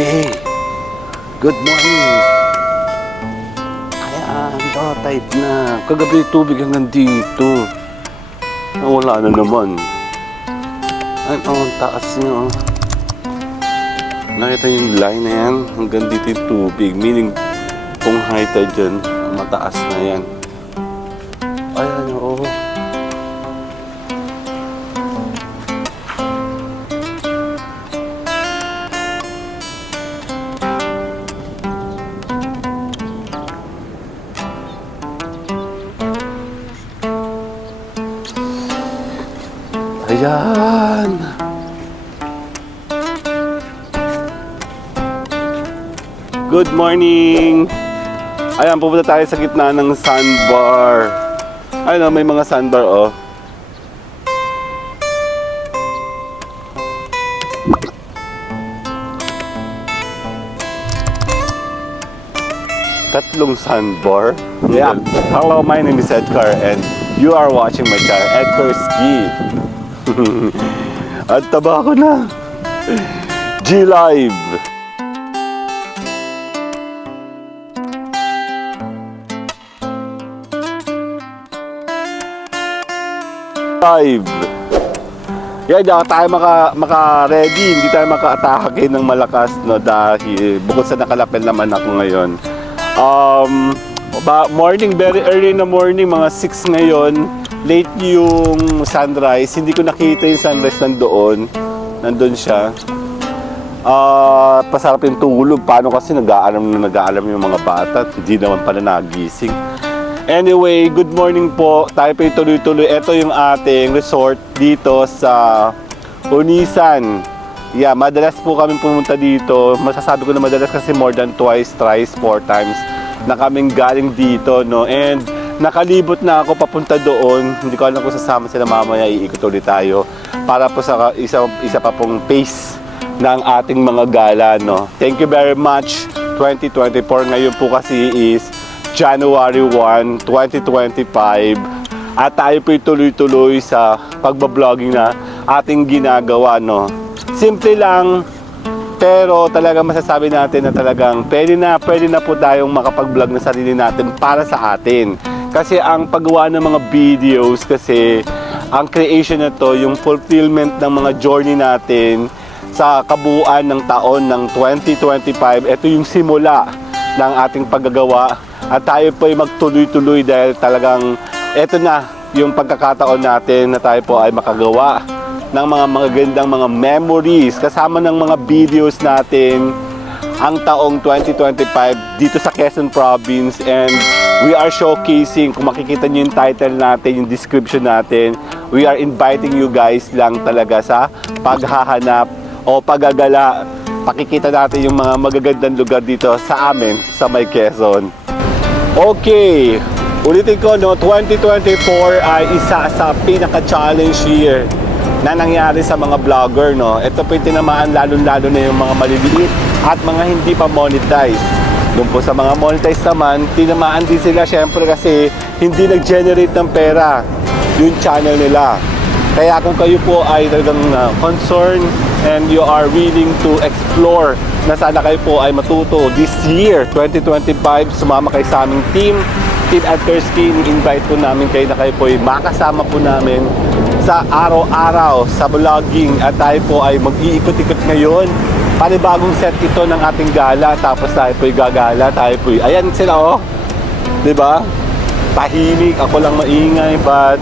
Okay. Good morning. Kaya ito type na. Kagabi tubig hanggang dito. Wala na naman. Ay, ang taas niya. Nakita yung line na yan. Hanggang dito yung tubig. Meaning, kung high tide dyan, mataas na yan. Ayan, oo. Ayan. Good morning. Ayan, pupunta tayo sa gitna ng sandbar. Ayun, may mga sandbar, oh. Tatlong sandbar. Yeah. Hello, my name is Edgar and you are watching my channel, Edgar Ski. At taba ko na. G-Live. Live. Yan, di tayo maka-ready, hindi tayo maka-atake ng malakas, no, dahil bukod sa nakalapel naman ako ngayon. Morning, very early na morning, mga 6 ngayon. Late yung sunrise. Hindi ko nakita yung sunrise nandun siya. Pasarap yung tulog. Paano kasi nag-aalam yung mga bata. Hindi naman pala nagising. Anyway, good morning po. Tayo pa tuloy-tuloy. Ito yung ating resort dito sa Unisan. Yeah, madalas po kami pumunta dito. Masasabi ko na madalas kasi more than twice, thrice, 4 times na kaming galing dito, no? And nakalibot na ako papunta doon. Hindi ko alam kung sasama sila mamaya. Iikot ulit tayo para po sa isa pa pong pace ng ating mga gala, no? Thank you very much. 2024 ngayon po kasi is January 1, 2025. At tayo po tuloy-tuloy sa pagbabloging na ating ginagawa, no? Simple lang, pero talagang masasabi natin na talagang pwede na po tayong makapag-vlog na sarili natin para sa atin. Kasi ang paggawa ng mga videos, kasi ang creation na to, yung fulfillment ng mga journey natin sa kabuuan ng taon ng 2025, ito yung simula ng ating paggagawa. At tayo po ay magtuloy-tuloy dahil talagang ito na yung pagkakataon natin na tayo po ay makagawa ng mga magagandang mga memories kasama ng mga videos natin ang taong 2025 dito sa Quezon Province. And we are showcasing, kung makikita nyo yung title natin, yung description natin, we are inviting you guys lang talaga sa paghahanap o paggagala. Pakikita natin yung mga magagandang lugar dito sa amin sa may Quezon. Okay, ulitin ko, no, 2024 ay isa sa pinaka-challenge year na nangyari sa mga vlogger, no. Ito po yung tinamaan lalo-lalo na yung mga maliliit at mga hindi pa monetize. Doon po sa mga monetize naman, tinamaan din sila syempre kasi hindi nag-generate ng pera yung channel nila. Kaya kung kayo po ay talagang concerned and you are willing to explore na sana kayo po ay matuto this year, 2025, sumama kayo sa aming Team Edgar Ski. Invite po namin kayo na kayo po ay makasama po namin sa araw-araw sa vlogging at tayo po ay mag-iikot-ikot ngayon. Panibagong set ito ng ating gala, tapos tayo po ay gagala, tayo po ay, ayan sila, oh, diba? Tahimik, ako lang maingay, but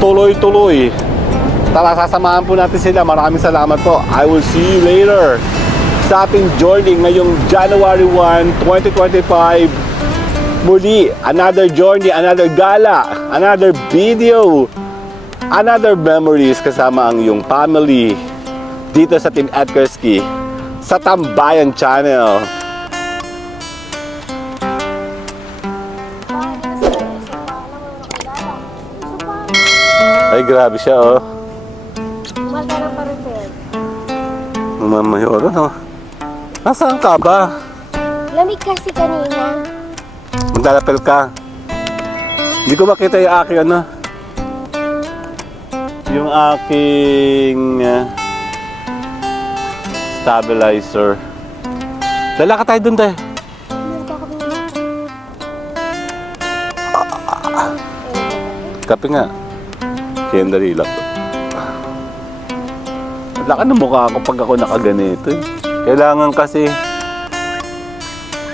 tuloy-tuloy. Tara, sasamahan po natin sila. Maraming salamat po. I will see you later sa ating journey ngayong January 1, 2025. Muli, another journey, another gala, another video, another memories kasama ang iyong family dito sa Team Edgar Ski sa Tambayan Channel. Ay, grabe siya, oh. Magkano pa rin yun? Mamamayoro, no? Nasaan ka ba? Lamig kasi kanina. Maglalapel ka. Hindi ko makita yung aking ano. Yung aking stabilizer. Lalakad tayo dun tayo. Kape nga. Kaya dali lang to. Laka ng mukha ako pag ako nakaganito eh. Kailangan kasi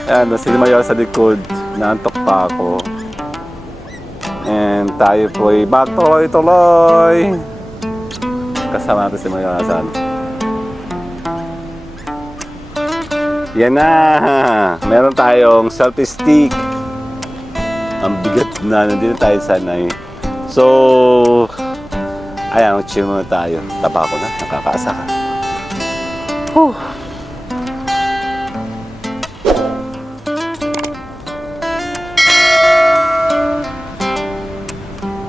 ayan, si Mayor sa likod. Naantok pa ako. And tayo po ay magtuloy-tuloy. Kasama natin si Mayor Hasan. Yan na. Meron tayong selfie stick. Ang bigat na. Nandito tayo sanay. So, ayan, chill muna tayo. Taba ko na. Nakakaasa ka. Whew.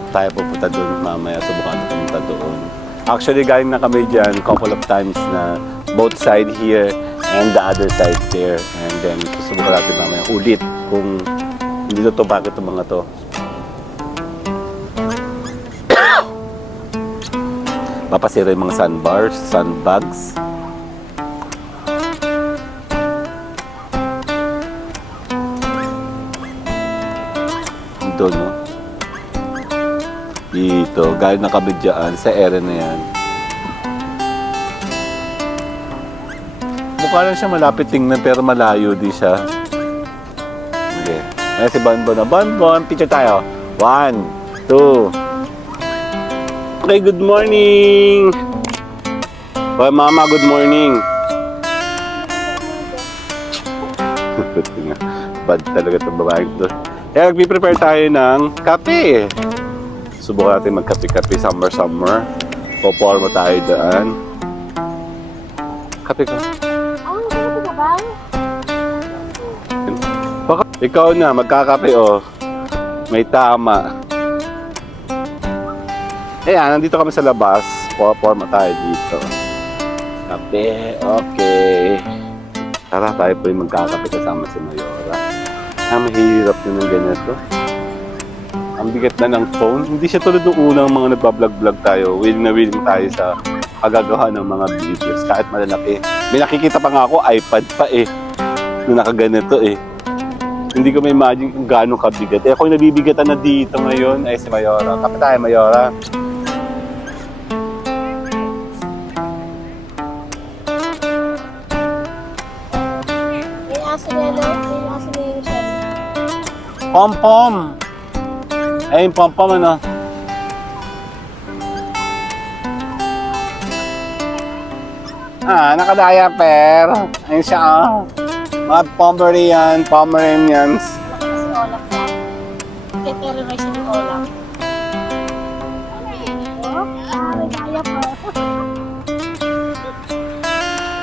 Tayo pupunta doon mamaya. Subukan na pumunta doon. Actually, galing na kami dyan couple of times na both side here and the other side there. And then, susubukan natin mamaya ulit kung hindi to bakit itong mga to. Papasira yung mga sandbars, sandbags. Dito, no? Dito, galing na kami dyan sa area na yan. Mukha lang siya malapit tingnan pero malayo di siya. Okay. Ayan si Bonbon na. Bonbon, picture tayo. 1, 2. Okay, good morning! Hoy, Mama, good morning! Bad talaga itong babaeng to. Kaya nagpiprepare tayo ng kape. Subukan natin magkape-kape, summer. Poporma tayo daan. Kape ka. Ano ba? Baka ikaw na, magkakape oh. May tama. Ayan, nandito kami sa labas. Poporma tayo dito. Kape, okay. Tara, tayo po yung magkakape kasama si Mayora. Mahirap yun ng ganito. Ang bigat na ng phone. Hindi siya tulad ng unang mga nagbablog-vlog tayo. Willing na willing tayo sa kagagawa ng mga videos. Kahit malalaki. May nakikita pa nga ako, iPad pa eh. Nung nakaganito eh. Hindi ko ma-imagine kung gaano kabigat. Eh ako yung nabibigatan na dito ngayon ay si Mayora. Kape tayo, Mayora. May aso na no? May aso na yung chef. Pom-pom! Ay, yung pom-pom ano? Naka-diaper. Ayun siya oh. Mga Pomeranians. Malaki kasi Olaf na. Kaya-terrorize siya ng Olaf. May kaya pa.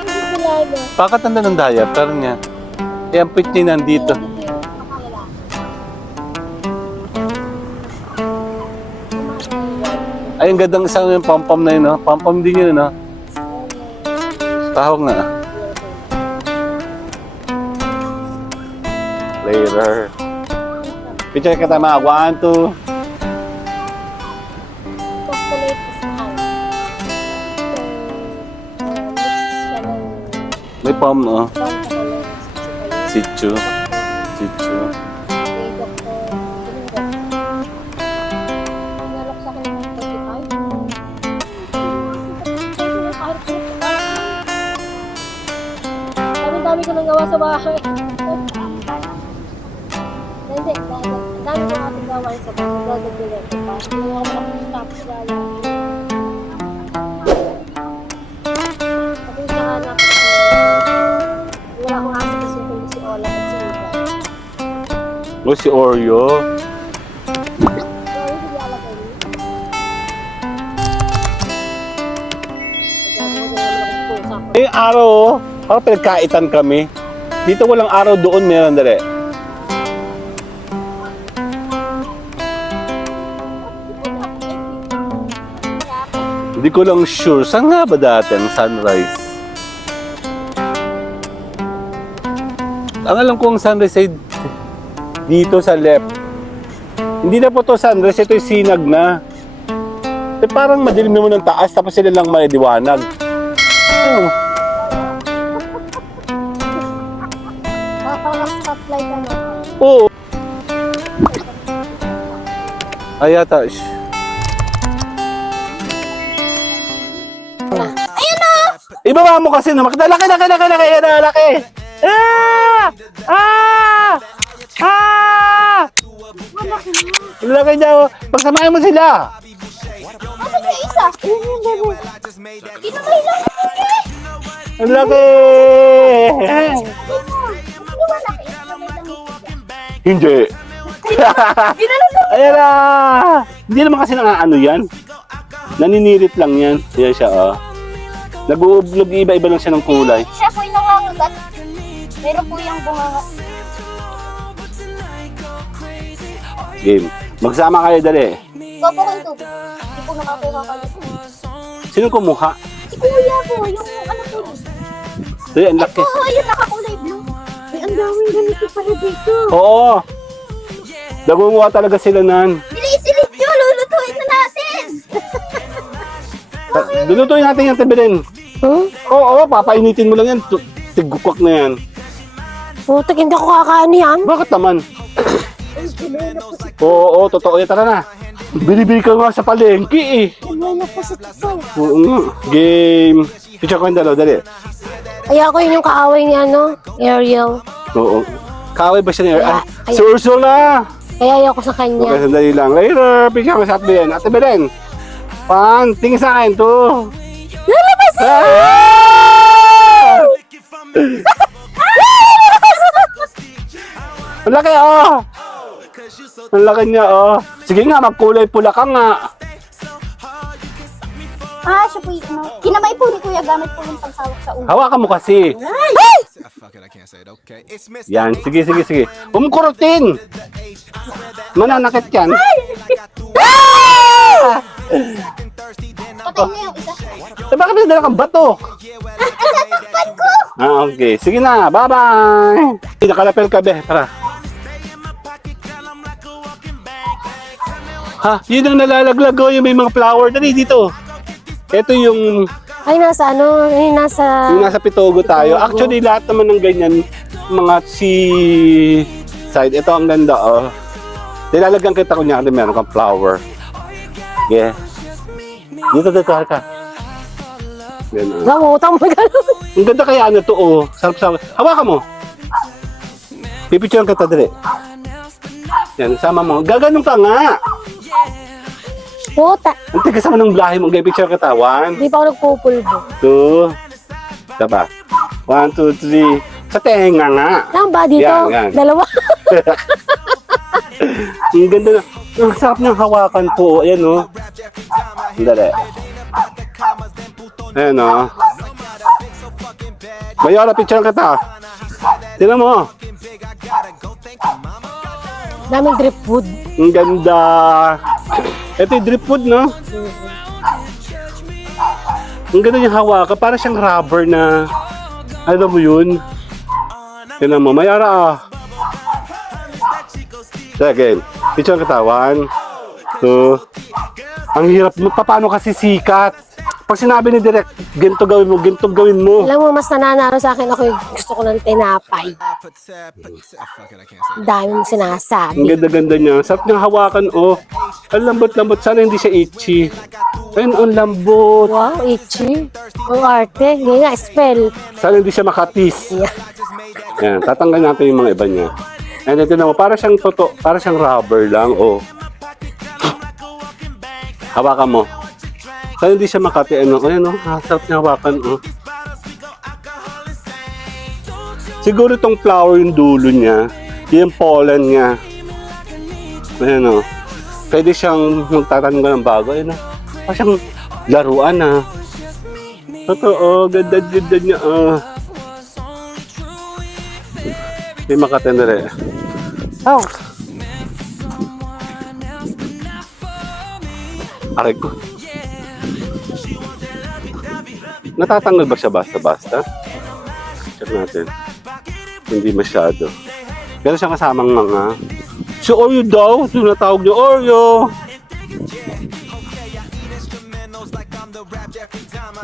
Hindi ko lalo. Bakit nanda ng diaper niya? Eh, ang pit niya nandito. Ay, ang gandang isang yung pom-pom na yun, no? Pom-pom din yun, no? Tawag na. Later. Picture ka tama. 1, 2. Postulate is hard. Mix siya ng May pom, no? pangkakalong Sitchu. Sitchu. kay Dr. Domingo. Nalok sa akin ng 35. Dami-dami ko nang gawa sa bahay. Hindi, dami ko ating gawain sa bahay. Dadagdagan ko pa. Hindi ako makapag-stop sa lalo. Sabi ko sa anak ko, wala akong asa kasi kung si Ola at si Ika. O, si Oreo. So, hindi alak kayo. Eh, araw, oh. Parang pinagkaitan kami. Dito walang araw, doon meron dali. Hindi ko lang sure. Saan nga ba dati ang sunrise? Ang alam ko ang sunrise ay dito sa left. Hindi na po to sunrise. Ito yung sinag na. Eh, parang madilim naman ng taas tapos sila lang may diwanag. Oh. Flight ano? Oo. Ay, yata. Ayun na! Ibaba mo kasi na. Laki. Ayan na, laki. Ah! Ah! Ah! Malaki na. Laki niya. Pagsamahin mo sila. Nasaan yung isa? Ayun yung bebe. Kinamay lang yung bebe. Ang laki. Hindi malaki. Kinamay lang yung bebe. Hindi. Ginano lang. Ayan na. Hindi naman kasi ano yan. Naninirit lang yan. Ayan siya, oh. Nag-iiba-iba lang siya ng kulay. Siya po yung nangangagat. Meron po yung bungangat. Game. Magsama kayo dali. Ikaw po kong tubig. Hindi po nakakuha ka nito. Sino kumuha? Si kuya po, yung ano po. Ay, ang laki. Oo, yung nakakulay blue. Ay, ang daming ganito pala dito. Oo. Nagunguha talaga sila nan. Bilis-ilis nyo, lulutuin na natin. Lulutuin natin yung tibirin. Huh? Oo, papainitin mo lang yan. Tigukwak na yan. Putik, hindi ako kakaano yan. Bakit naman? Oo, totoo yan. Tara na. Bili-bili ka nga sa palengke eh. Wala po si Tito. Oo nga. Game. Picture ko yung dalaw, dali. Kaya ako yun yung kaaway ni ano, Ariel. Oo. Kaaway ba siya niya? Ay. Si Ursula! Kaya ayoko sa Okay, kanya. sandali lang. Later, picture ko sa Ate Belen. Ate Belen. Tingin sa akin to. Lalabas! Ah! Ang laki, oh! Ang laki niya, oh. Sige nga, magkulay pula ka nga. Ah, siya po yung ano. Kinamay po ni Kuya gamit po yung pagsawak sa ulo. Hawakan mo kasi. Ay! Yan, sige. Umukurutin! Mananakit yan. Ah! Patay na yung isa. Bakit may dala kang bato? Sasakpan ko! Okay. Sige na, bye-bye! Nakalapel ka, be. Tara. Ha? Yun ang nalalaglag, oh. Yung may mga flower. Dali, dito. Ito yung Ay, nasa ano? Ay, nasa... yung nasa Pitogo tayo. Actually, lahat naman ng ganyan, mga side. Ito ang ganda, oh. Nilalagyan kita kunyari meron kang flower. Yeah. Dito ka. Ganun. Gamutang mo gano'n. Ang ganda kaya ano to, oh. Sarap. Hawakan mo. Pipicturean kita dali. Yan, sama mo. Gaganon ka nga. Puta. Ang tigas mo ng blahe mo. Picture kita. 1, Hindi pa ako nagpupulbo. 2. Saba. 1, 2, 3. Sa tenga nga. Saan ba dito? Yan. Dalawa. Ang ganda na. Ang sarap niyang hawakan po. Ayan, oh. Dali. Ayan, oh. Mayora, picture kita. Tingnan mo. Daming drip wood. Ang ganda. Ito yung drip wood, no? Ang ganda yung hawakan. Para siyang rubber na, alam mo yun? Tingnan mo. Mayora, ah. Second. Picture kita. 1, 2. Ang hirap mo. Paano kasi sikat? Pag sinabi ni Direk, ganito gawin mo. Alam mo, mas nananaro sa akin ako yung gusto ko ng tinapay. Ang dami mong Ang sinasabi. ganda-ganda niya. Sarap niyang hawakan, oh. Ang lambot-lambot. Sana hindi siya itchy. Ayun, ang lambot. Wow, itchy. Ang arte. Ngayon nga, spell. Sana hindi siya makatis. Yeah. Yan, tatanggal natin yung mga iba niya. And ito na mo, para siyang para siyang rubber lang, oh. Hawakan mo. Sana hindi siya makati, ano, ayun, oh. Sarap niya hawakan, oh. Siguro itong flower yung dulo niya. Yung pollen niya. Ayan, oh. Pwede siyang magtatanim ka ng bago, ayun, oh. Para siyang laruan, ah. Totoo, ganda niya, ah. Hindi makatendere. Oh. Aray ko. Natatanggal ba siya basta-basta? Check natin. Hindi masyado. Pero siya kasamang mga... Si Oreo daw! Tinatawag niyo Oreo!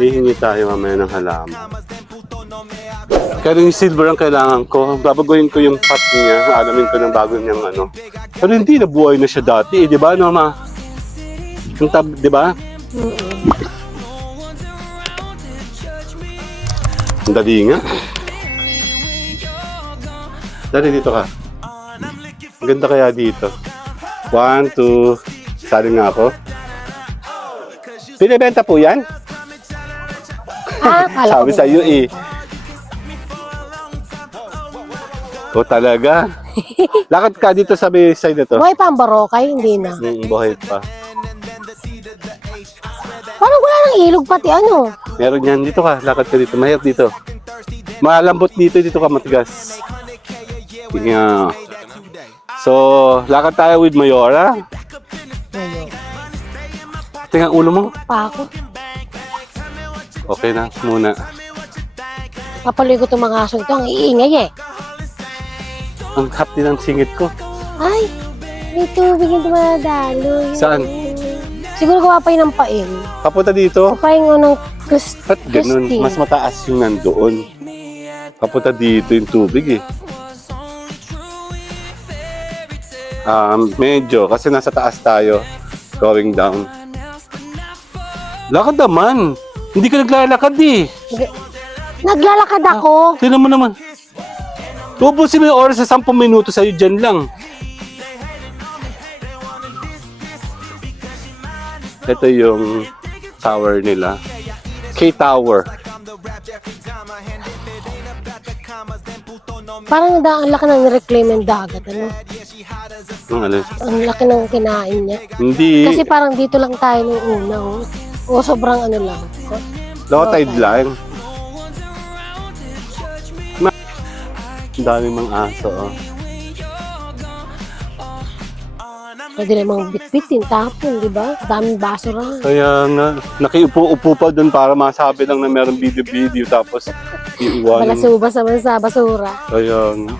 Hihingi tayo mamaya ng halaman. Kaya yung silver ang kailangan ko. Babaguhin ko yung pot niya. Alamin ko ng bago niyang ano. Pero hindi, nabuhay na siya dati. Di ba, no, ma? Yung di ba? Ang dali nga. Dali dito ka. Ang ganda kaya dito. 1, 2. Sali nga ako. Pinibenta po yan? Kala Sabi ko. sa iyo eh. O talaga. Lakad ka dito sa may side na to. Buhay pa ang Boracay, hindi na. Buhay pa. Parang wala nang ilog pati ano. Meron yan. Dito ka. Lakad ka dito. Mahirap dito. Malambot dito. Dito ka matigas. Yeah. So, lakad tayo with Mayora. Ayun. Tingnan ulo mo. Pa ako. Okay na muna. Kapaligo itong mga aso ito. Ang iingay eh. Ang hapdi ng singit ko. Ay, may tubig yung dumadalo. Saan? Siguro gawa pa yun ng paing. Papunta dito. Paing ng At ganun, Christy. mas mataas yung nandoon. Papunta dito yung tubig eh. Medyo, kasi nasa taas tayo. Going down. Lakad naman. Hindi ka naglalakad eh. Naglalakad ako. Tignan mo naman. Tubusin mo yung oras sa 10 minuto sa'yo dyan lang. Ito yung tower nila. K-Tower. Parang ang laki ng reclaim ng dagat. Ano? Ano? Ang laki ng kinain niya. Hindi. Kasi parang dito lang tayo nung una. Oh. O sobrang ano lang. Low tide lang. Ang daming mga aso. Oh. Pwede namang bitbitin, tapon, di ba? Daming basura. Kaya nga, nakiupo-upo pa dun para masabi lang na meron video-video tapos iiwanan. Balasubas naman sa basura. Kaya nga.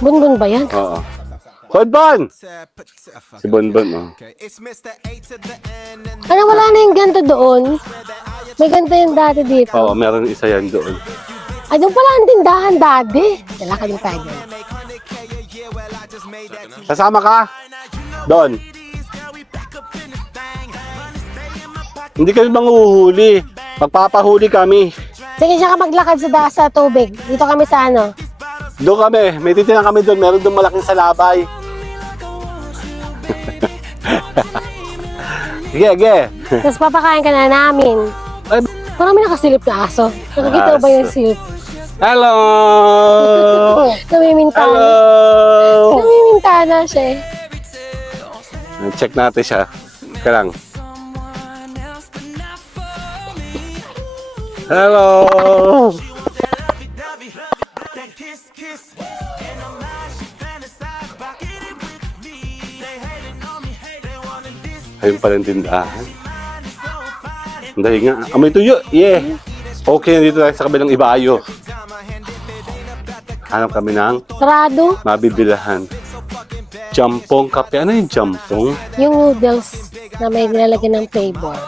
Bunbun ba yan? Oo. Bonbon! Si Bonbon, oh. Ano, wala na yung ganto doon? May ganto yung dati dito. Oo, meron isa yan doon. Ay, doon pala ang tindahan dati. Lalakad yung tayo doon. Kasama ka? Doon. Hindi kami manghuhuli. Magpapahuli kami. Sige, siya ka maglakad sa tubig. Dito kami sa ano. Doon kami. May titinan kami doon. Meron doon malaking salabay. Sige, sige. Tapos papakain ka na namin. Ay, Parang may nakasilip na aso. Nakikita mo ba yung silip? hello! Namimintana. Hello! Namimintana siya eh. Check natin siya. Teka lang. Hello! Ayun pala yung tindahan. Dahil nga, amoy tuyo. Yeah! Okay, nandito tayo sa kabilang ibayo. Hanap kami ng Sarado. mabibilahan. Jampong kape. Ano yung jampong? Yung noodles na may nilalagyan ng flavor.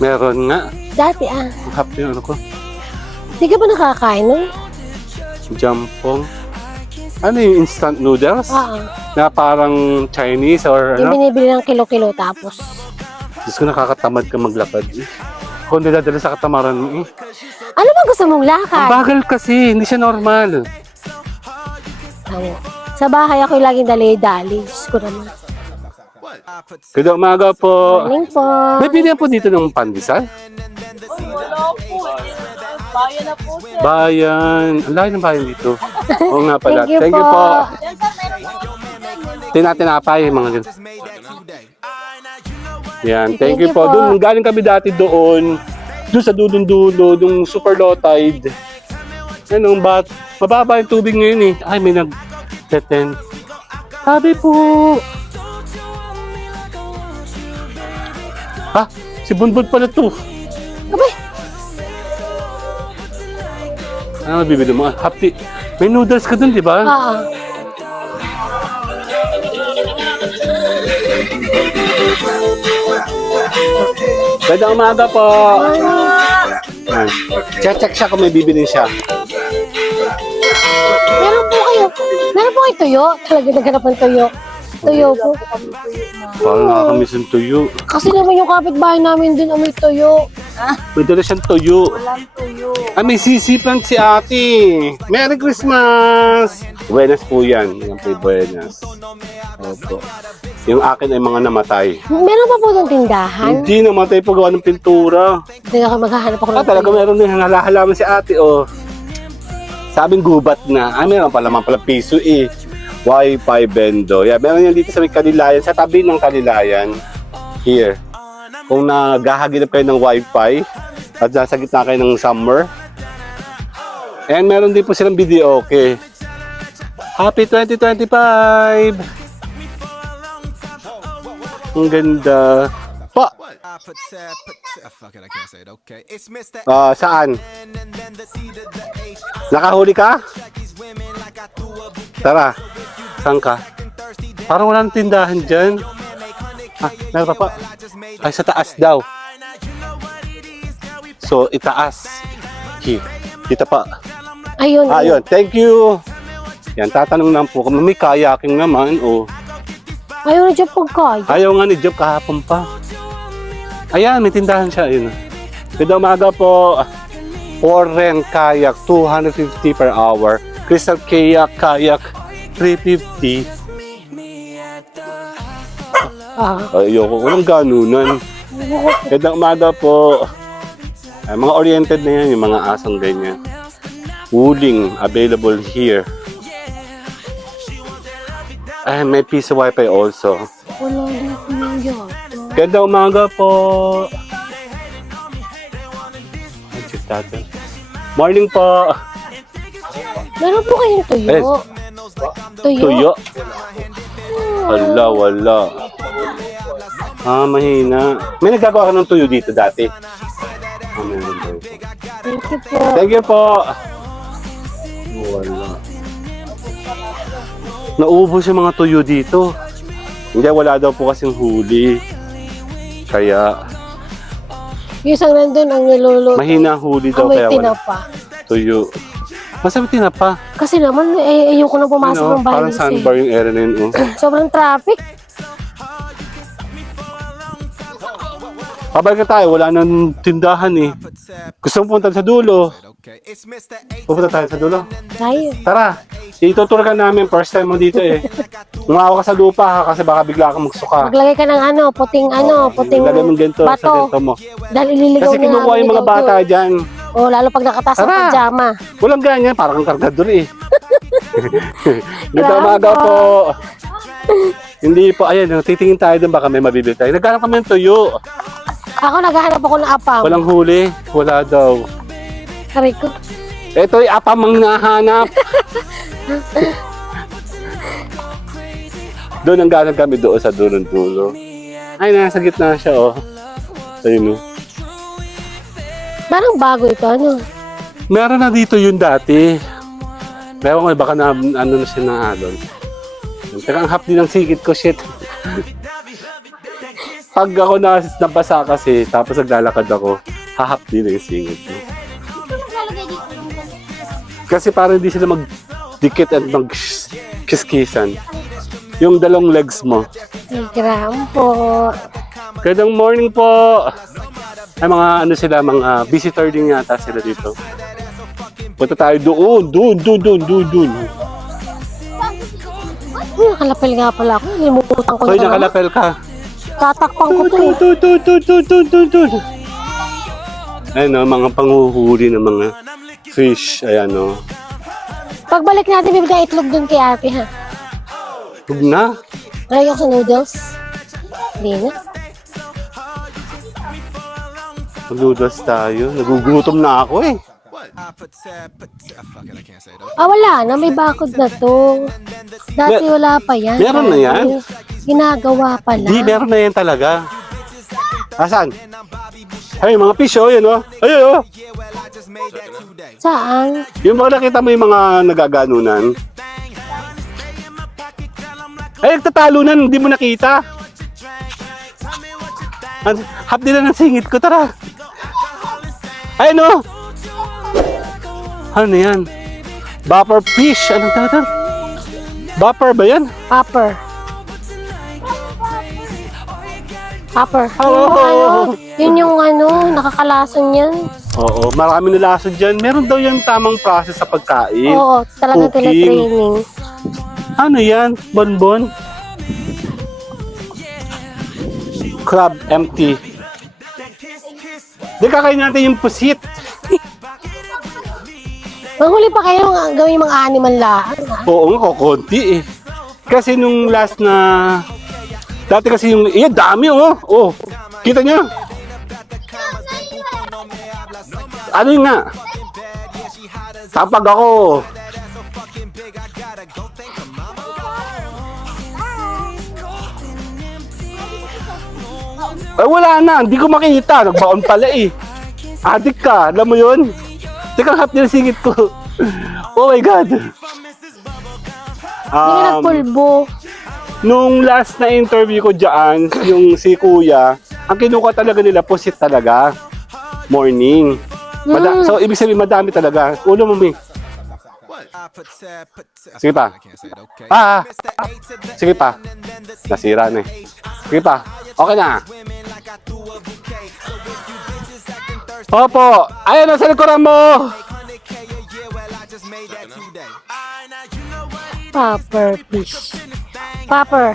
Meron nga. Dati Ang hap yung ano ko. Di ka ba nakakain nun? Jampong. Ano yung instant noodles? Oo. Na parang Chinese or Yung ano? binibili ng kilo-kilo tapos. Diyos ko, nakakatamad ka maglakad. Kung niladala sa katamaran mo eh. Ano ba gusto mong Ang lakad? bagal kasi, hindi siya normal. Tama. Sa bahay ako yung laging dali-dali. Diyos ko naman. Good umaga po. Morning po. May bilihan po dito ng pandesal? Wala po. Bayan na po, sir. Bayan. Ang layo ng bayan dito. Oo nga pala. Thank you po. Yan, sir, meron po. Tinatinapay, mga ganun. Yan, thank Thank you you po. po. Doon, galing kami dati doon. Doon sa dudong-dulo, yung super low tide. Ano, mababa yung tubig ngayon eh. Ay, may nag-teten. Sabi po. Ha? Si Bunbun pala to. Abay, Ano bibili mo? Hapti. May noodles ka dun, di ba? oo. Ganda umaga po. Yan. Check siya kung may bibilin siya. Meron po kayo tuyo? Talaga naghanap ng tuyo. Tuyo po. Parang nakakamiss yung tuyo. Kasi naman yung kapitbahay namin din may tuyo. May dala siyang tuyo. Walang tuyo. Ah, may sisipan si ate. Merry Christmas! Buenas po yan. Yan po yung buenas. Opo. Yung akin ay mga namatay. Meron pa po doon tindahan? Hindi namatay po gawa ng pintura. Hindi ako maghahanap ako Ah, ng talaga tuyo. meron din halaman si ate, oh. Sabing gubat na. Ah, meron pala piso eh. Wi-Fi bendo. Yeah, meron yan dito sa may Kalilayan. Sa tabi ng Kalilayan. Here. Kung naghahaginap kayo ng Wi-Fi at nasa gitna kayo ng summer. And meron din po silang video, okay. Happy 2025! Ang ganda. Pa! Fuck it, I can't say it. Okay, it's Mr. Saan? Nakahuli ka? Tara. Saan ka? Parang walang tindahan dyan. Ah, meron pa pa. Ay, sa taas daw. So, itaas. Here. Dito pa. Ayun. Ayun, thank you. Yan, tatanong lang po kung may kayaking naman o Ayaw na dyan pagkay. ayaw nga ni Job kahapon pa. Ayan, may tindahan siya. Ayun. Good umaga po. Foreign kayak, 250 per hour. Crystal kayak, 350. Ayoko, walang ganunan. Good umaga po. Ay, mga oriented na yan, yung mga asang ganyan. Wuling, available here. Ay, may piece of wifi also. Wala na po yan. Ganda umaga po. Ay, check natin. Morning po. Meron po kayong tuyo. Tuyo. Wala. Ah, mahina. May nagagawa ka ng tuyo dito dati? Ah, meron ba ito? Thank you po. Thank you po. Wala. Naubos yung mga tuyo dito. Hindi, wala daw po kasing huli. Kaya, Yung isang nandun ang niluluto. mahina ang huli daw Ang may kaya wala. tinapa. Tuyo. Masama tinapa. Kasi naman, ayoko na pumasok ng bahay. Parang sandbar yung area na yun. Oh. Sobrang traffic. Pabalik na tayo, wala nang tindahan eh. Gusto mo punta sa dulo? Okay, it's Mr. Pupunta tayo sa dulo? Tayo. Tara, ituturo ka namin. First time mo dito eh. Umawa ka sa lupa ha, kasi baka bigla kang magsuka. Maglagay ka ng puting Lagay mo ganito sa bato. ganito mo. Dahil ililigaw Kasi kinukuha yung mga bata dyan. Lalo pag nakataas ng Tara. pajama. Walang ganyan, parang kang kargador eh. Ganda Grabe. umaga po. Hindi po, ayan, titingin tayo doon, baka may mabibili tayo. Naghanap kami ng tuyo. Ako naghahanap ako ng apam. Walang huli, wala daw. Aray ko. Ito'y apam ang nahanap. Doon ang galang kami doon sa dulo. Ay, nasa gitna siya, oh. Ayun, oh. Parang bago ito, ano? Meron na dito yun dati. Meron ko, baka na, ano na siya na alon. Teka, ang hapdi ng sikit ko, shit. Pag ako nabasa kasi, tapos naglalakad ako, hahapdi na yung singit ko. Kasi parang hindi sila magdikit at magkiskisan. Yung dalawang legs mo. Ay, gram po. Good morning po. Ay, mga ano sila, mga visitor din yata sila dito. Punta tayo doon. Uy, nakalapel nga pala ako. Limutan ko Hoy, na naman. nakalapel ka. Tatakpang ko to eh. Ayun o, mga panghuhuli ng mga fish. Ayan o. Pagbalik natin, bibigyan itlog dun kay ate, ha? Huwag na. Try ako sa noodles. Hindi na. Magludas tayo. Nagugutom na ako eh. Fuck it, I can't say it. Wala na. May bakod na to. Dati wala pa yan. Meron na yan? Ginagawa pa lang. Di, meron na yan talaga. Asan? Ay, mga fish o. Yun o. Ayun o. Saan? Yung mga nakita mo yung mga nagaganunan. Ay, nagtatalunan. Hindi mo nakita. Hapdi na ng singit ko. Tara. Ay, no! Ano yan? Bopper fish. Anong tawag? Bopper ba yan? Popper. Popper. Oo. Yun yung ano, nakakalason yan. Oo, marami nilason dyan. Meron daw yung tamang process sa pagkain. Oo, talaga Cooking. tinatraining. Ano yan? Bonbon? Crab empty. Di kakain natin yung pusit. Manghuli pa kayo gawin mga animal lahat. Oo nga, konti eh. Kasi nung last na... Dati kasi yung... dami oh! Oh, kita nyo? Ano yun nga? Tapag ako. Ay, wala na. Hindi ko makita. Nagbaon pala eh. Adik ka. Alam mo yun? Teka, hap nila singit ko. Oh my God. Hindi ka nagpulbo. Nung last na interview ko dyan, yung si Kuya, ang kinuha talaga nila, pusit talaga. Morning. So, ibig sabihin, madami talaga. Ulo mo, Ming. Sige pa. Pa. Sige pa. Nasira na eh. Sige pa. Okay na. Opo. Ayun, nasa likuran mo. Popper fish. Popper.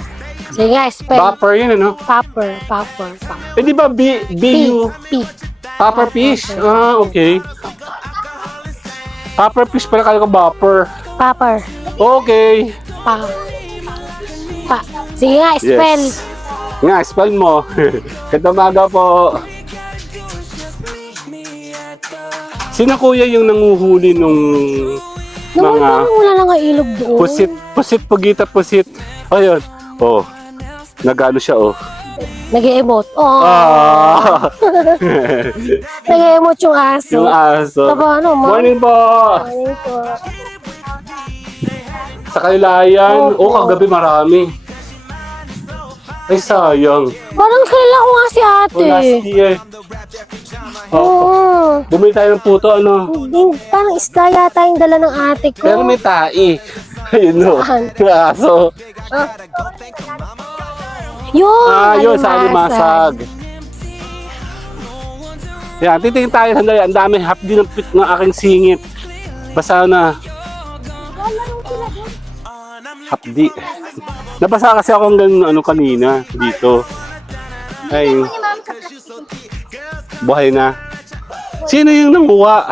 Sige nga, spell. Bopper yun, ano? Popper. Popper. Eh, di ba B-U? P. Popper fish? Ah, okay. Popper fish pala kala ko bopper. Popper. Okay. Pa. Pa. Sige nga, spell. Yes. Nga, spell mo. Katamaga po. Sino kuya yung nanguhuli nung Naman mga parang wala lang ang ilog doon. pusit, pugita, pusit. Ayun. Oh. Nagano siya, oh. Nag-e-emote. Oh. Ah. Nag-e-emote yung aso. Yung aso. Taba, ano, Morning po. Morning po. Sa Kailayan. Opo. Oh, kagabi marami. Ay, sayang. Parang kailan ko nga si ate. Oh, last year. Oo. Bumili tayo ng puto, ano? Parang isda yata yung dala ng ate ko. Pero may tai. Ayun, no. Saan? Yung aso. Yun! Yun, sa alimasag. Yan, titingin tayo sandali. Ang dami hapdi ng pit ng aking singit. Basa na. Hapdi. Nabasa kasi ako hanggang ano kanina dito. Ay. Buhay na. Sino yung nanguha?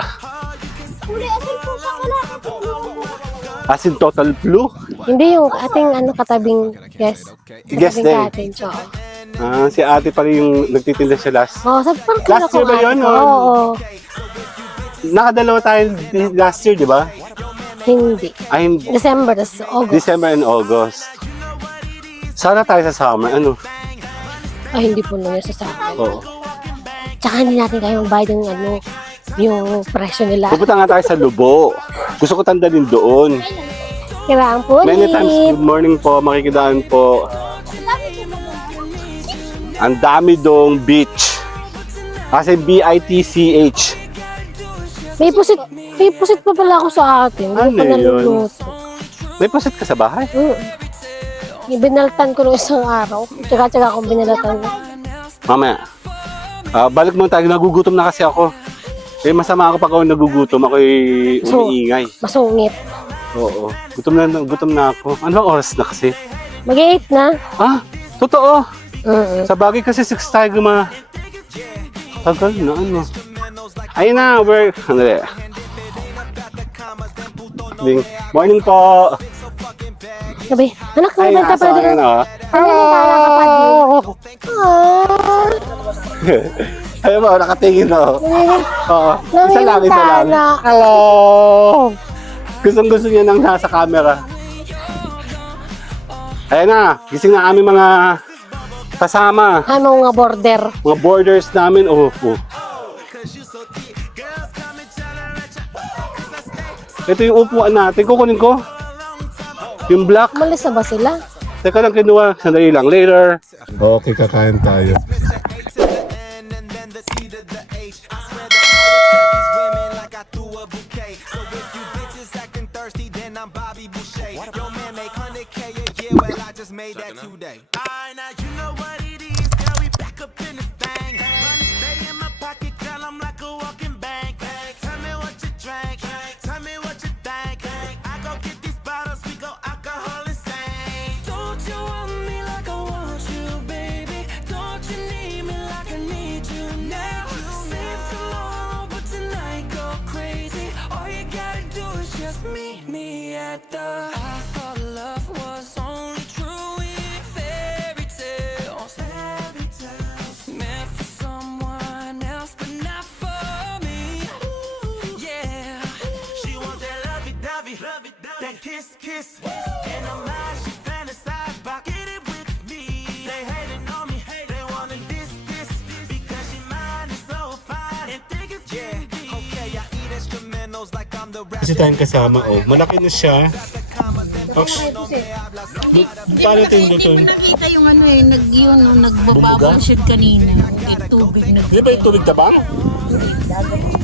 Asin total blue? Hindi yung ating ano katabing guest. Guest Katabing din. katin, tsaka. Si ate pala yung nagtitinda siya last. Oo, sabi parang Last year ba yun, or? Oo. Nakadalawa tayo last year, di ba? Hindi. Ay, hindi. December, tas August. December and August. Sana tayo sa summer, ano? Ay, hindi po na yun sa akin. Oo. Tsaka hindi natin kayo magbayad ng ano, yung presyo nila. Pupunta nga tayo sa Lubo. Gusto ko tandalin doon. Kailangan po Many times, good morning po, makikidaan po. Ang dami dong beach. Kasi B-I-T-C-H. May pusit pa pala ako sa atin. Hindi Ano pa yun? naluluto. May pasit ka sa bahay? Binaltan ko nung isang araw. Tsaka akong binalatan ko. Mamaya. Balik mo tayo, nagugutom na kasi ako. Masama ako pag ako nagugutom, ako'y umiingay. Masungit. Oo. Gutom na ako. Ano bang oras na kasi? Mag-8 na. Totoo. Sa bagay kasi 6 tayo tagal na ano. Ayun na, morning po. Sabi, anak, Ay, nabenta nasa pala akin, doon. oh. Ayun mo, nakatingin, oh. Oo. Isa lang. Hello. Gustong-gusto niya nang nasa camera. Ayun na, gising na aming mga kasama. Mga border. Mga borders namin, oh. Ito yung upuan natin. Kukunin ko. Yung black. Malis na ba sila? Teka lang, kinuha. Sandali lang. Later. Okay, kakain tayo. weather. I thought love was only true in fairy tales. Meant for someone else, but not for me. Yeah. She want that lovey-dovey, that kiss. In her mind, she fantasize about get it with me. They hating on me, they wanna diss, because she mine is so fine and think it's Yeah, okay, I eat instrumentals like I'm the rap. Kasi tayong kasama, oh. Malaki na siya. Paano tindutin? Nakita yung ano eh, nagbababaw siya kanina. Yung tubig na. Di ba yung tubig tabang?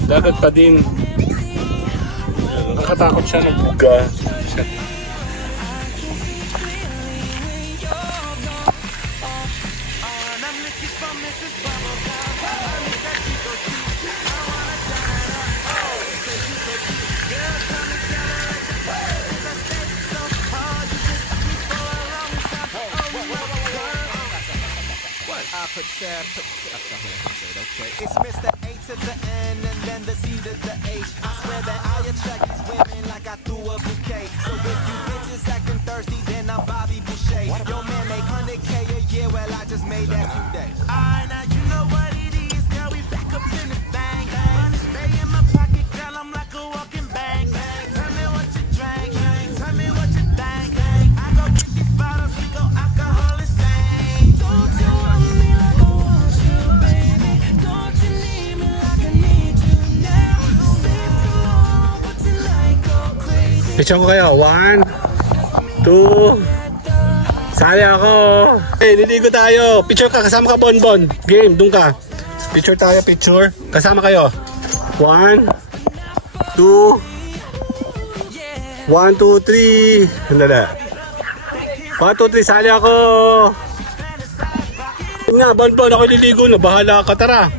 Dagat pa din. Nakakatakot siya, nagbuga. I put that, okay. It's Mr. A to the N and then the C to the H. I swear that I attract these women like I threw a bouquet. So if you bitches acting thirsty, then I'm Bobby Boucher. Yo man make 100K a year, well I just made that today. now you know what it is, girl, we back up in this thing. Money stay in my pocket, girl, I'm like a walking bank. Tell me what you drank, tell me what you think. I go get these bottles, we go alcohol insane. Don't you want me like I want you, baby? Don't you need me like I need you now? Save tomorrow, but tonight go crazy. Picture ko kayo. 1, 2. Sali ako. Hey, liligo tayo. Picture ka. Kasama ka, Bonbon. Game, dun ka. Picture tayo, picture. Kasama kayo. 1, 2. 1, 2, 3. Andala. 1, 2, 3. Sali ako. Yun nga, Bonbon. Ako liligo na. Bahala ka. Tara.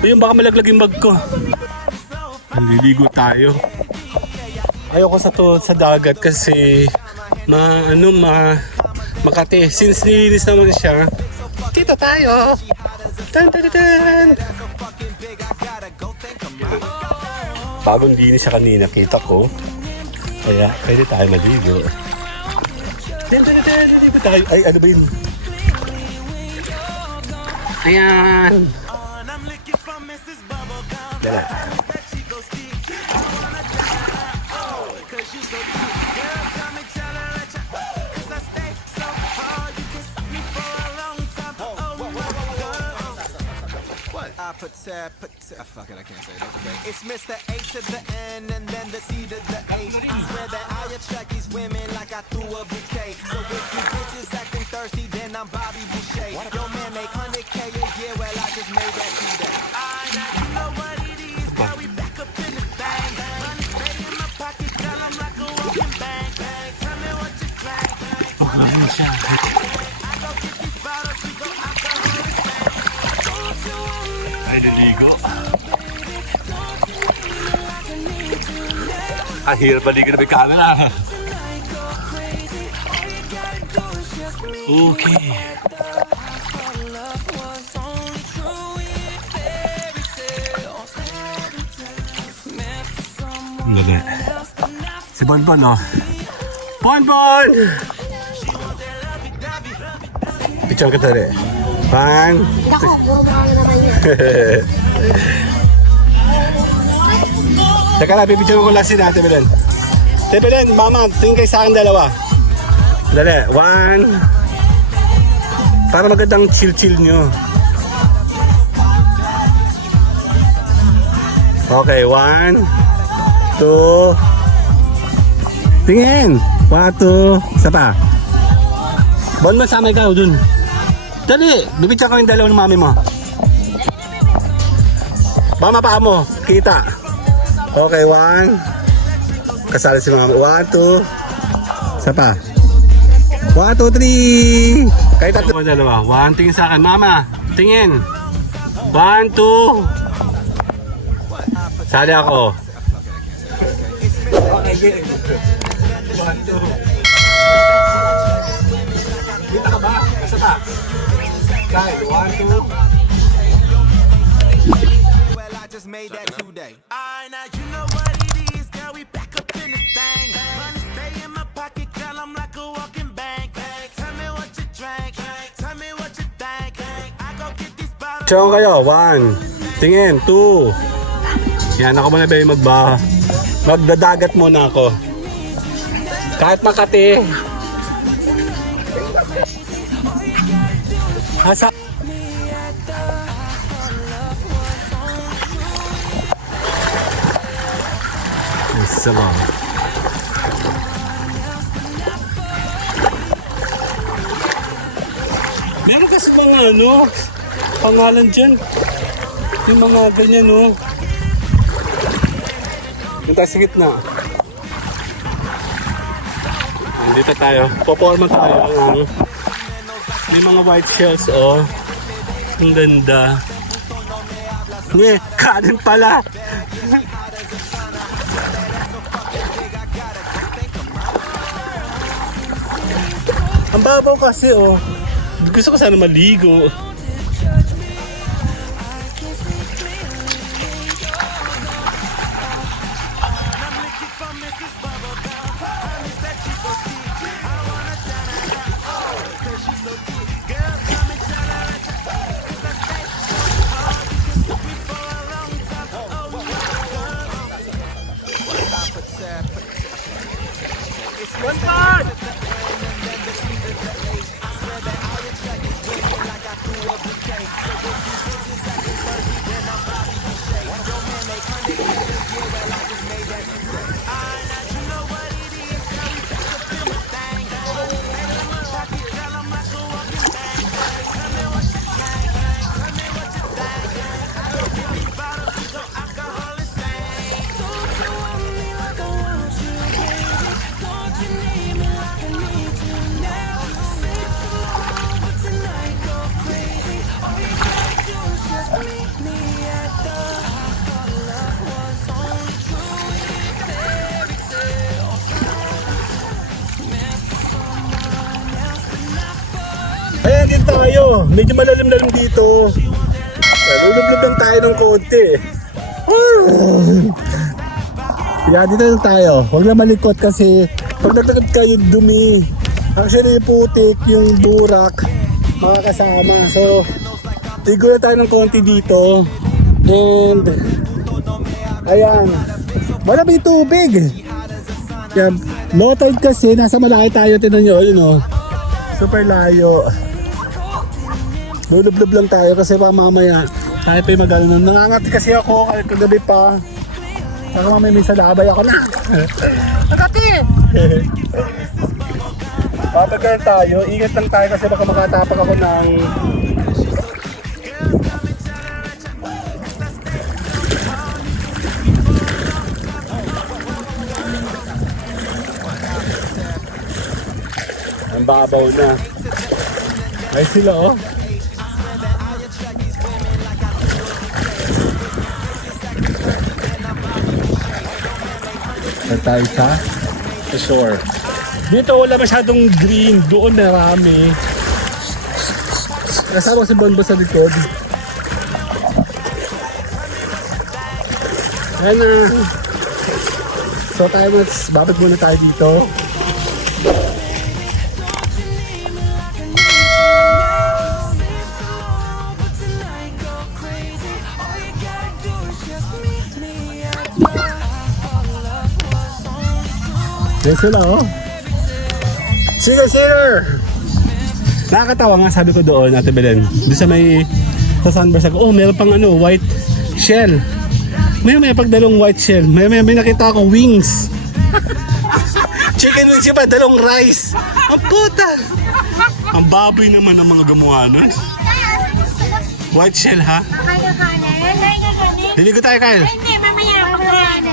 Ayun, baka malaglag yung bag ko. Liligo tayo. Ayoko sa dagat kasi Makati. Since nilinis naman siya, dito tayo. Tan tan tan. Bagong linis siya kanina, kita ko. Kaya pwede tayo maligo. Tan tan tan. Dito tayo. Ay, ano ba yun? Ayan. Dala. I put that, fuck it, I can't say it, okay. It's Mr. A to the N and then the C to the H. I swear that I attract these women like I threw a bouquet. So if you bitches acting thirsty, then I'm Bobby Boucher. Yo man make 100K a year, well I just made that today. Now you know what it is, girl, we back up in this thing. Money stay in my pocket, girl, I'm like a walking bank. Tell me what you drank, tell me what you think. I go get these bottles, we go alcohol insane. Don't you want me Ay, naligo. Ah, hirap balikan na may camera. Okay. Lagi. Si Bonbon, oh. Bonbon! Picture ka tali. 1, Dako, puro mga naman yun. Teka lang, pipicture ko lang si Ate Belen. Ate Belen, mama, tingin kayo sa akin dalawa. Dali, 1. Para magandang chill-chill nyo. Okay, 1, 2. Tingin! 1, 2. Isa pa. Bon, masama ikaw dun. Dali, bibicture ko yung dalawa ng mami mo. Mama paa mo, kita. Okay, 1. Kasali si mama. 1, 2. Isa pa. 1, 2, 3. Kahit tatlo. Dalawa. 1, tingin sa akin. Mama, tingin. 1, 2. Sali ako. Okay, game. 1, 2. Kita ka ba? Isa pa. Okay, 1, 2. Well I just made that today. now you know what it is, girl, we back up in this thing. Money stay Picture ko kayo. 1. Tingin. 2. Yan, ako muna ba yung magdadagat muna ako. Kahit Makati. Asa? Isa lang. Meron kasi mga pangalan dyan. Yung mga ganyan, no. Yung tayo sa gitna. Dito tayo. Poporma tayo. May mga white shells, oh. Ang ganda. Kanin pala. Ang babaw kasi, oh. Gusto ko sana maligo. Ayan din tayo. Medyo malalim-lalim dito. Lulublob lang tayo ng konti. Kaya dito lang tayo. Huwag na malikot kasi pag nagtakot kayo dumi. Actually yung putik, yung burak, mga kasama. So, tigo na tayo ng konti dito. And, ayan. Maraming tubig. Kaya, low tide kasi, nasa malayo tayo. Tinan nyo, yun o. Super layo. Lulublob lang tayo kasi baka mamaya tayo pa yung mag-ano. Nangangati kasi ako kagabi pa. Baka mamaya may salabay ako na. Nangangati! Papagkain tayo. Ingat lang tayo kasi baka makatapak ako ng ang babaw na. Ay sila oh. Tayo sa shore. Dito wala masyadong green. Doon marami. Kasama si Bonbo sa likod. Ayan na. So tayo babad muna tayo dito. Yes sila oh. Singer! Nakakatawa nga sabi ko doon, Ate Belen. Doon sa Sunburst ako, oh meron pang white shell. May pagdalong white shell. May nakita ako wings. Chicken wings pa, dalong rice. Ang puta! Ang baboy naman ng mga gamuha nun. White shell ha? Liligo tayo Kyle. Hindi, mamaya pagkain.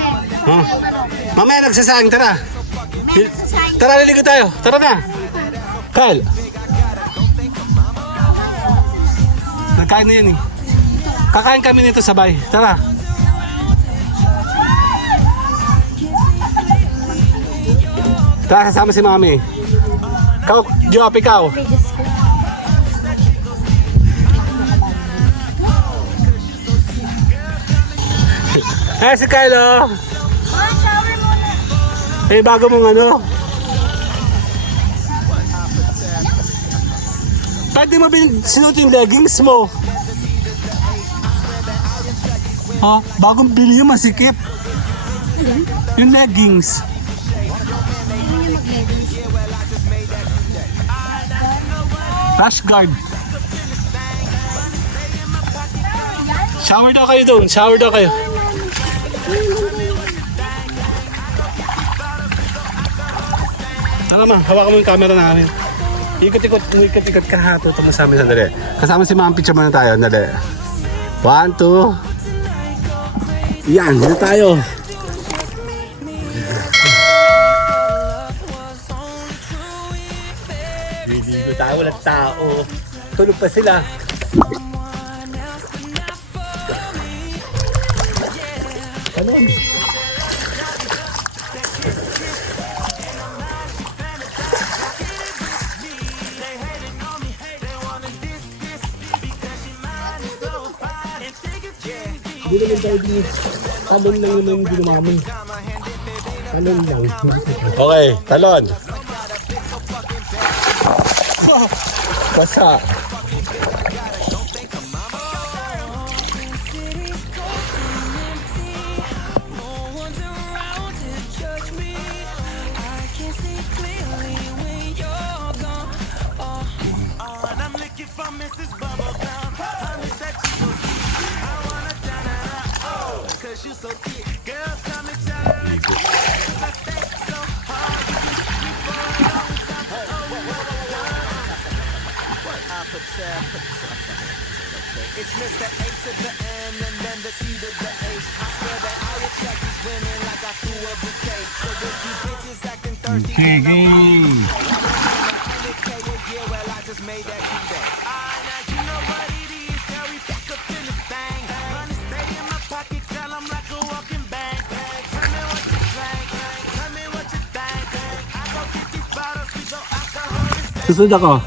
Huh? Mamaya nagsasayang, tara. Tara, liligo tayo. Tara na. Kyle. Nagkain na yan eh. Kakain kami nito sabay. Tara. Tara, kasama si Mami. Ikaw, Joap, ikaw. Eh, si Kyle oh. Eh, bago mong Pwede mo sinuot yung leggings mo. Ha? Bagong bili yung masikip. Yung leggings. Rash guard. Shower daw kayo doon. Shower daw kayo. Alam mo, hawakan mo yung camera namin. Ikot-ikot ka ha. Tutok mo sa amin sandali. Kasama si Ma'am, picture muna tayo. Sandali. 1, 2. Yan, dito tayo. Dito tayo, walang tao. Tulog pa sila. Ano? Hindi naman tayo din. Talon lang naman yung ginamamon. Talon lang. Okay, talon. Basa. And I'm looking for Mrs. Bubblegum. Promise that you will see. I wanna turn it up, oh, 'cause you so thick. Girls come and tell me, 'cause I stay so hard. You can keep me for a long time. I put it's Mr. A to the N and then the C to the H. I swear that I attract these women like I threw a bouquet. So if you bitches acting thirsty, then I'm well, I just made that key day. Now you know what it is, girl, we back up in this thing. Money stay in my pocket, girl, I'm like a walking bank. Tell me what you drink, tell me what you think. I go get these bottles, we go alcohol and sex. Susunod ako.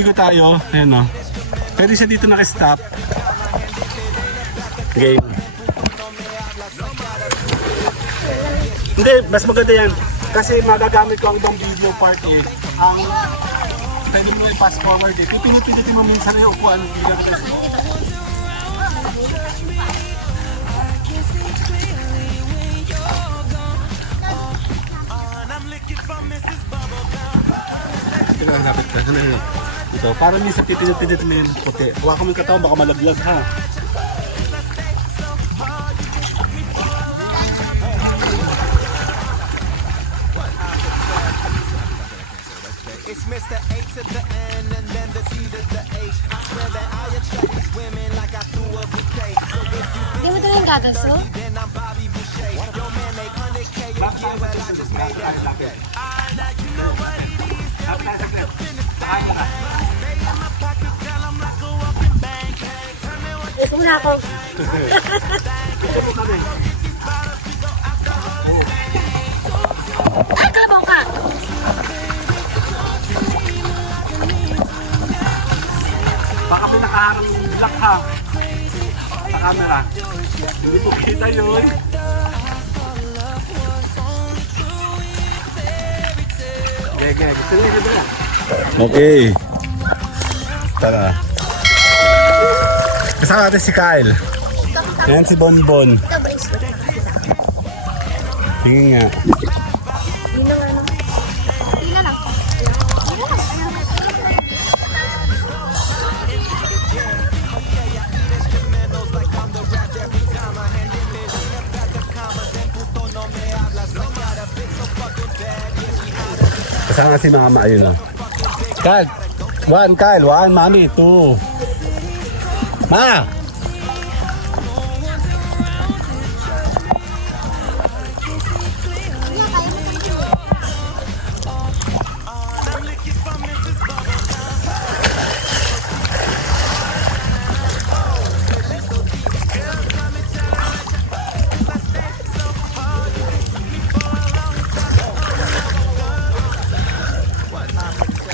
Ikot tayo. Ayan o. Pwede siya dito nakistop. Game. Hindi, mas maganda yan. Kasi magagamit ko ang ibang video part eh. Ang pwede mo i-pass forward eh. Pipinit-pinitin mo minsan yung upuan. Bigyan ka kasi. Ito lang, lapit ka. Ano yun? Ito, parang minsan pipinit-pinit mo yung puti. Huwag mo yung katawan, baka malaglag ha. It's Mr. A to the N and then the C to the H. I swear that I attract these women like I threw a bouquet. So if you Hindi mo talagang gagaso? then I'm Bobby Boucher. Yo man make 100K a year, well I just made that today. Now you know what it is, girl, we back up in this thing. Stay in my pocket, girl, I'm like a walking bank. Tell me what Gusto mo na ako. Ay, kalabang ka! Baka may nakaharang black ha. Sa camera. Hindi ko kita yun. Okay. Tara. Kasama natin si Kyle. Yan si Bonbon. Ito, bracelet. Tingin nga. Hindi na ano. Pila lang. Kasama si Mama, ayun o. Kyle! Kyle, 1, Mami, 2. Ma!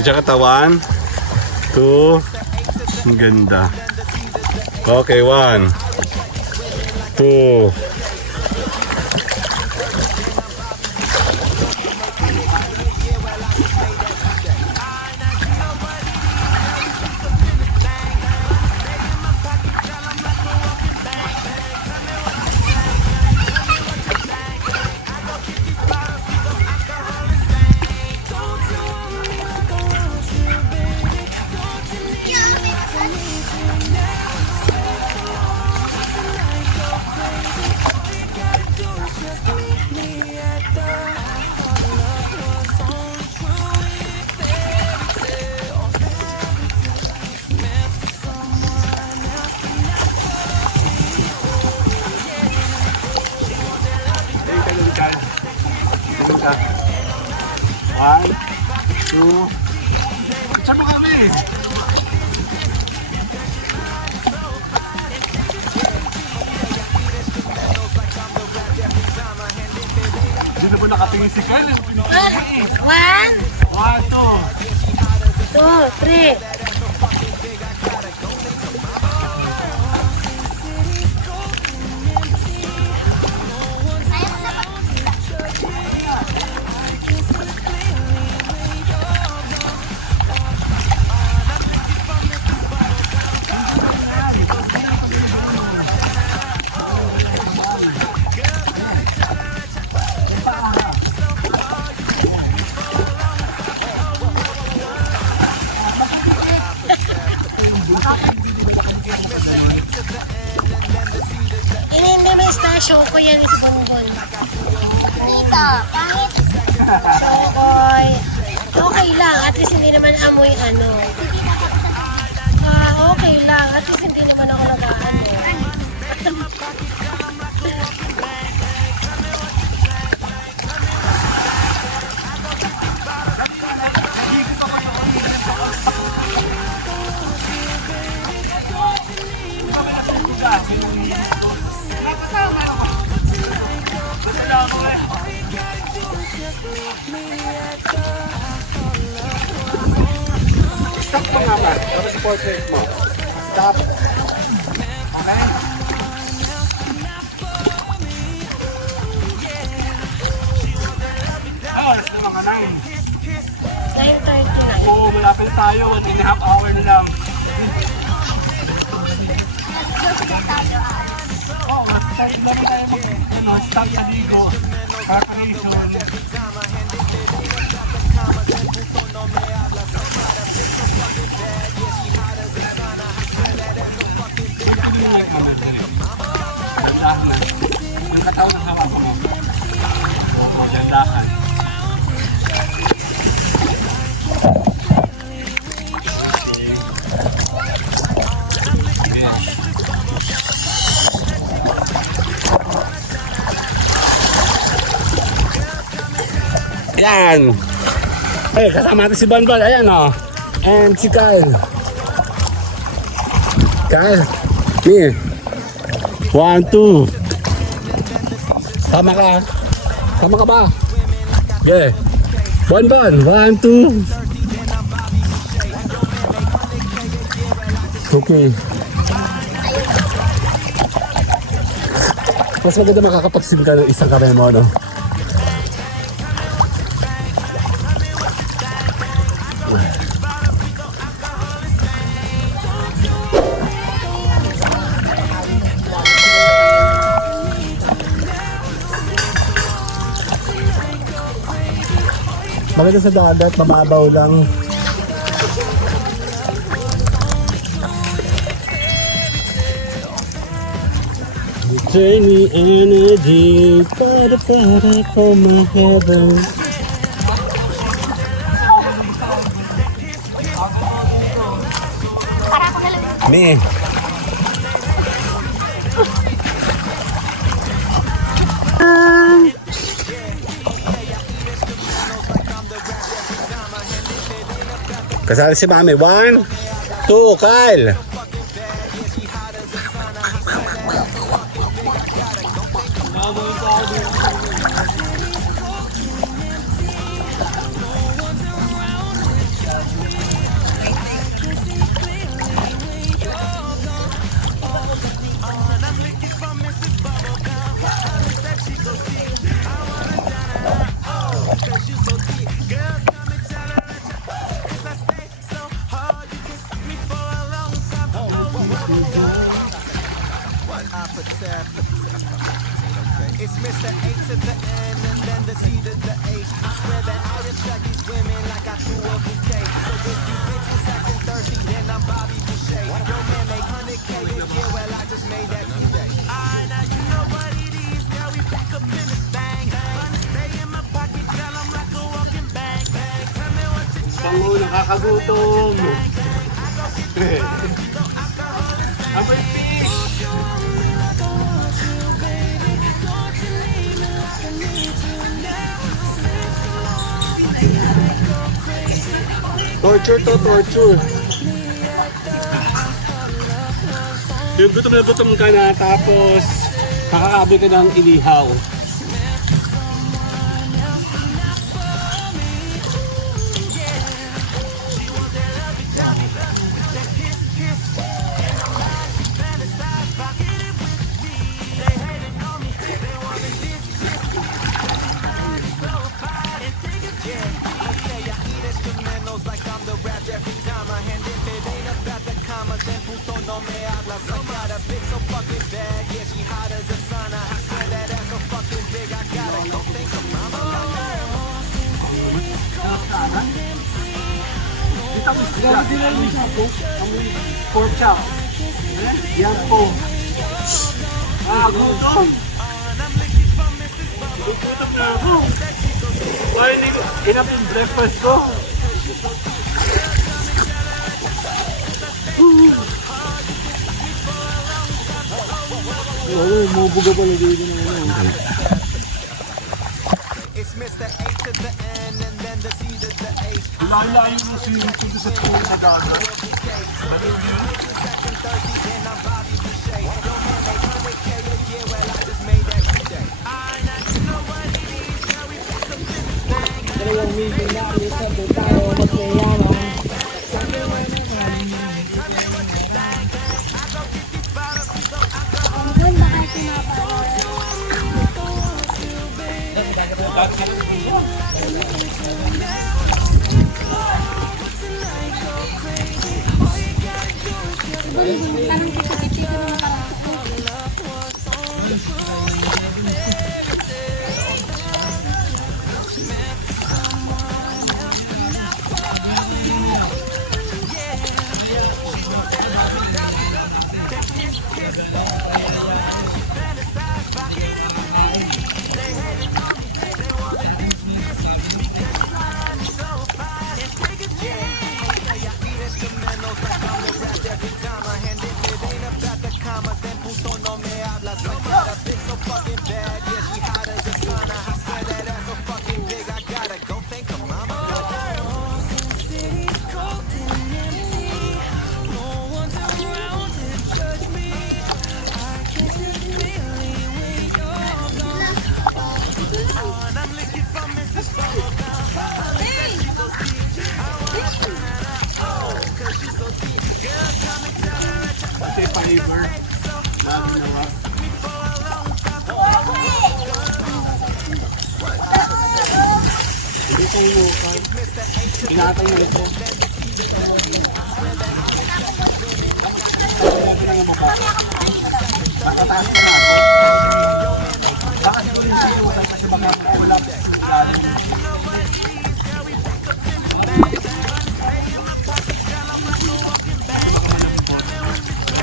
Diyan ka 1, 2. Ang ganda. Okay, 1, 2. One, two. Saan mo kami? Hindi na ba nakatingin si Kyle? 1, 1, 2. 2, 3. Show ko yan is bonbon. Dito, kahit Shokoy. Okay lang, at least hindi naman amoy ano. Okay lang, at least hindi naman ako nag-ano. Stop mo nga ba? Para sa portrait mo. Stop. Alas na mga 9. 9:39. Oo, malapit tayo. 1.5 hour na lang. Oo, tayo na rin tayo mag-stop sa ligo. Preparation. Ang kataon ng hawa ko mo. Oo, gandahan. Yan! Eh, kasama natin si Bonbon. Ayan o. And si Kyle. Kyle. Me. 1, 2. Tama ka. Tama ka ba? Yeah. Bonbon. 1, 2. Okay. Mas maganda makakapagsim ka ng isang kamay mo, no? Maganda sa dagat, mababaw lang. Turn me energy, para for my heaven. Me. Kasali si Mami. 1, 2, Kyle. Okay. It's Mr. A to the N and then the C to the H. I swear that I attract these women like I threw a bouquet. So if you bitches acting thirsty, then I'm Bobby Boucher. Yo man, make 100K a year, well I just made that today. Now you know what it is, girl, we back up in this thing. Money stay in my pocket, girl, I'm like a walking bank. Tell me what you Bango, nakakagutom. Amoy fish. Torture to, torture. Yung gutom ka na tapos makakabi ka ng inihaw. Grabe din lang siya po. Ang pork chop. Yan po. Gutom. Gutom na ako. Why hindi ko enough yung breakfast ko? Mabuga pa na dito naman. It's Mr. A to the N and then the C to the H. Layo mo si Richard sa tulong sa dami. Dalawang million na alis na doon tayo magmayaman. Inatay na ito.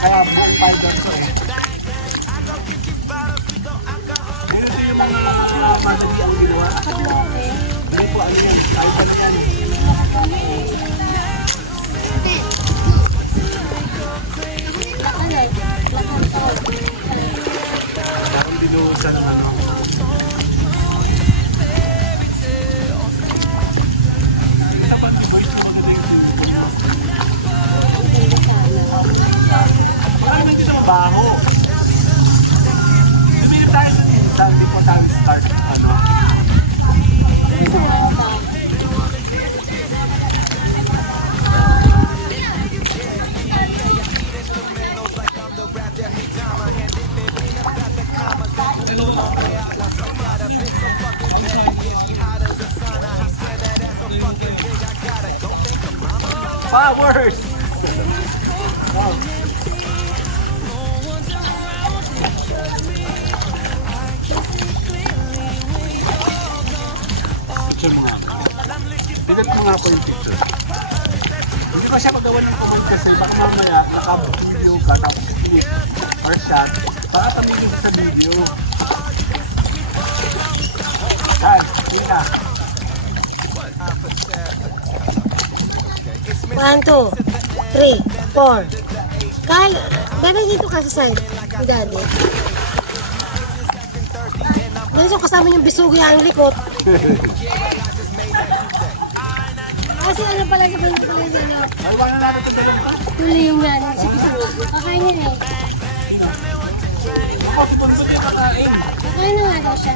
Kaya buong fiber ko eh. Ito yung mga madali ang ginawa. Hindi po ano yan, fiber yan. Ang binuhusan ng ano. Marami dito sa baho. Sabihin tayo sa minsan, di po tayo start ano. Powers! mamaya, naka-video ka, naka-clip or shot, para tamigin sa video. Yan, kita. 1, 2, 3, 4. Kal, Daddy, dito ka sa side. Si Daddy. Dahil kasama yung bisugo yung likot. Kasi ano pala sa pala pala dyan. Naluwa na natin itong dalawang. Tuloy yung ano, si bisugo. Kakain niya eh. Ako, si Punso yung kakain. Kakain na nga daw siya.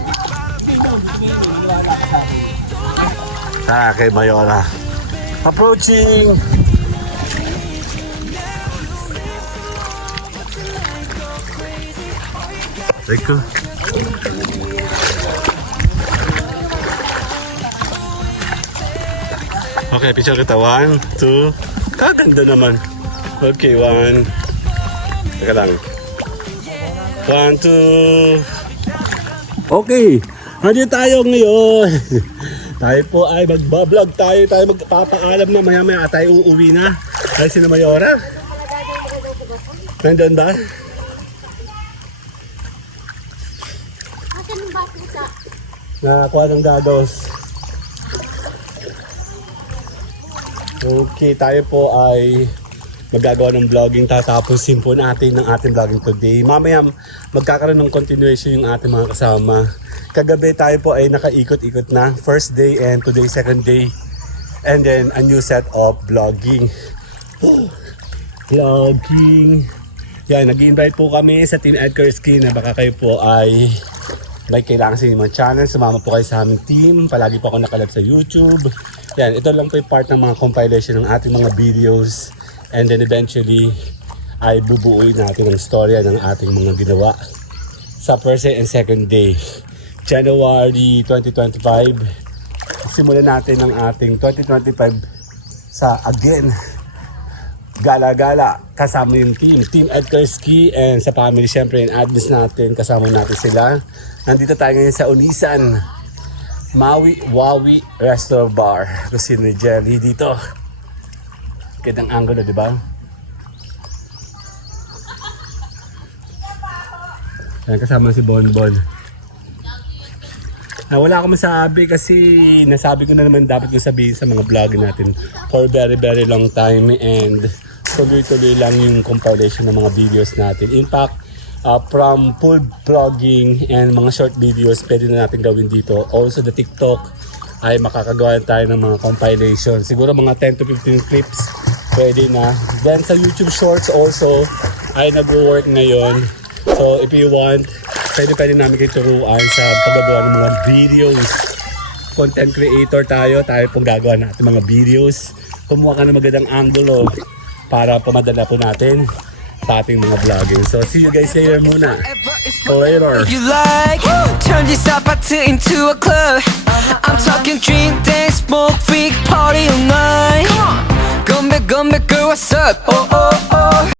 Ito, tumingin, naniwala ka sa akin. Kay Mayora. Approaching! Rico. Okay, picture kita. 1, 2. Kaganda naman. Okay, 1. Teka lang. 1, 2. Okay. Nandito tayo ngayon. Tayo po ay magbablog tayo. Tayo magpapaalam na maya-maya tayo uuwi na. Dahil si Mayora. Nandun ba? Asan yung bata sa? Nakakuha ng dados. Okay, tayo po ay magagawa ng vlogging. Tatapusin po natin ng ating vlogging today. Mamaya magkakaroon ng continuation yung ating mga kasama. Kagabi tayo po ay nakaikot-ikot na. First day and today second day. And then a new set of vlogging. Vlogging. Yan, nag-invite po kami sa Team Edgar Ski na baka kayo po ay may kailangan sa inyong channel. Sumama po kayo sa aming team. Palagi po ako nakalap sa YouTube. Yan, ito lang po yung part ng mga compilation ng ating mga videos. And then eventually ay bubuuin natin ang storya ng ating mga ginawa sa first and second day. January 2025. Simulan natin ang ating 2025 sa again gala-gala kasama yung Team Edgar Ski and sa family syempre yung admins natin, kasama natin sila. Nandito tayo ngayon sa Unisan Maui Wawi Resto Bar. Kasi ni Jelly dito. Gandang angulo, di ba? Ayan, kasama si Bonbon. Wala akong masabi kasi nasabi ko na naman dapat ko sabihin sa mga vlog natin for very long time and tuloy-tuloy lang yung compilation ng mga videos natin. In fact, from full vlogging and mga short videos, pwede na natin gawin dito. Also, the TikTok ay makakagawa tayo ng mga compilation. Siguro mga 10 to 15 clips, pwede na. Then sa YouTube Shorts also, ay nag-work ngayon. So, if you want, pwede namin kayo turuan sa paggagawa ng mga videos. Content creator tayo pong gagawa natin mga videos. Kumuha ka ng magandang angulo para pamadala po natin sa ating mga vlogging. So, see you guys here muna. So, later. You like turn this apartment into a club. I'm talking drink, dance, smoke, freak, party all night. Come back, girl, what's up? Oh, oh, oh.